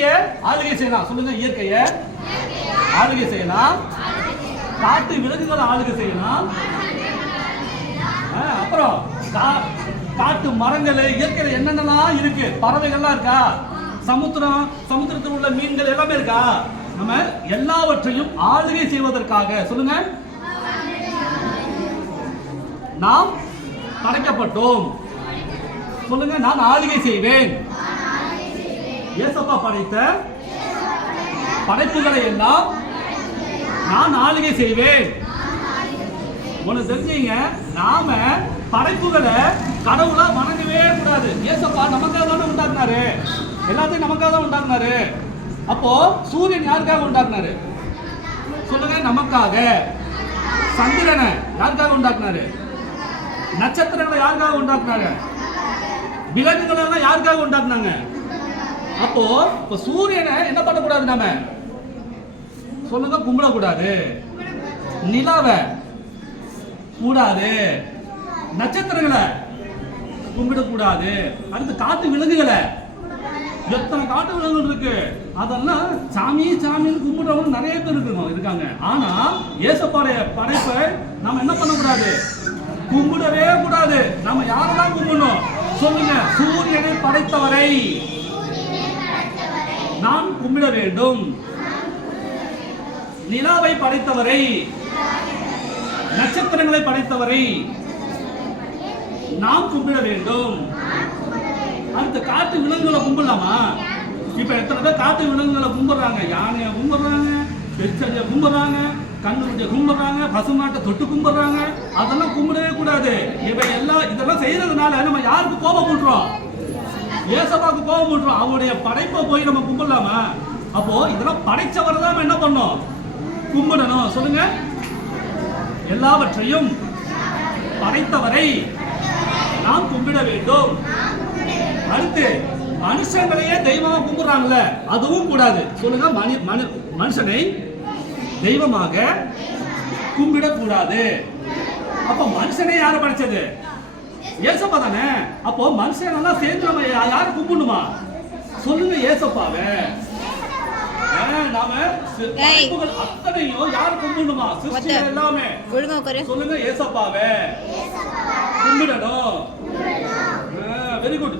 இயற்கையை ஆளுகை செய்யலாம். சொல்லுங்க, இயற்கையை ஆளுகை செய்யலாம், காட்டு விலங்குகளை ஆளுகை செய்யலாம், அப்புறம் காட்டு மரங்கள், இயற்கையில என்னென்னலாம் இருக்கு, பறவைகள்லாம் இருக்கா, சமுத்திரத்தில் உள்ள மீன்கள் எல்லாமே இருக்கா. நம்ம எல்லாவற்றையும் ஆளுகை செய்வதற்காக சொல்லுங்க நாம் படைக்கப்பட்டோம். சொல்லுங்க, நான் ஆளுகை செய்வேன். ஏசப்பா படைத்த படைப்புகளை எல்லாம் நான் ஆளுகை செய்வேன். ஒண்ணு தெரிஞ்சீங்க, நாம படைப்புகளை கடவுளா வணங்கவே கூடாது. ஏசப்பா நமக்காக தானே உண்டாக்குனாரு, எல்லாத்தையும் நமக்காக தான் உண்டாக்குனாரு. அப்போ சூரியன் யாருக்காக உண்டாக்குனாரு? சொல்லுங்க, நமக்காக. சந்திரனை யாருக்காக உண்டாக்குனாரு? நட்சத்திரங்களை யாருக்காக உண்டாக்குனாங்க? விலங்குகள் எல்லாம் யாருக்காக உண்டாக்குனாங்க? அப்போ சூரியனை என்ன பண்ணக்கூடாது? நாம சொல்லுங்க, கும்பிடக்கூடாது. நிலாவை கூடாது, நட்சத்திரங்களை கும்பிடக்கூடாது. அடுத்து காட்டு விலங்குகளை, எத்தனை காட்டு விலங்குகள் இருக்கு, அதெல்லாம் சாமி சாமின்னு கும்பிடுறவங்க நிறைய பேர் இருக்காங்க. ஆனா ஏசப்பாடைய படைப்பை நாம என்ன பண்ணக்கூடாது? கும்பிடவே கூடாது. நாம யாரெல்லாம் கும்பிடணும்? சொல்லுங்க, சூரியனை படைத்தவரை நான் கும்பிட வேண்டும், நிலாவை படைத்தவரை, நட்சத்திரங்களை படைத்தவரை நாம் கும்பிட வேண்டும். அடுத்து காட்டு விலங்குகளை கும்பிடலாமா? இப்ப எத்தனை பேர் காட்டு விலங்குகளை கும்பிடுறாங்க? யானையை கும்பிடுறாங்க, பெருச்சடியை கும்பிடுறாங்க, கண்ணுடைய கும்பிடுறாங்க, பசுமாட்டை தொட்டு கும்பிடுறாங்க. அதெல்லாம் கும்பிடவே கூடாது. இதெல்லாம் செய்யறதுனால நம்ம யாருக்கு கோபம் பண்றோம்? ஏசப்பாக்கு கோபம் பண்றோம். அவருடைய படைப்பை போய் நம்ம கும்பிடலாமா? அப்போ இதெல்லாம் படைச்சவர் தான் என்ன பண்ணோம்? கும்பிடணும். சொல்லுங்க, எல்லாவற்றையும் படைத்தவரை நாம் கும்பிட வேண்டும். அடுத்து மனுஷங்களையே தெய்வமா கும்பிடுறாங்கல்ல, அதுவும் கூடாது. சொல்லுங்க, மனுஷனை தெய்வமாக கும்பிடக்கூடாது. அப்ப மனுஷனே யாரு படைச்சது? ஏசப்பா தானே. அப்போ மனுஷன் எல்லாம் சேர்ந்து நம்ம யாரு கும்பிடணுமா? சொல்லுங்க, ஏசப்பாவை. நாம அத்தனையும் யாரு கும்பிடணுமா? சிருஷ்டிகள் எல்லாமே. சொல்லுங்க, ஏசப்பாவை கும்பிடணும்.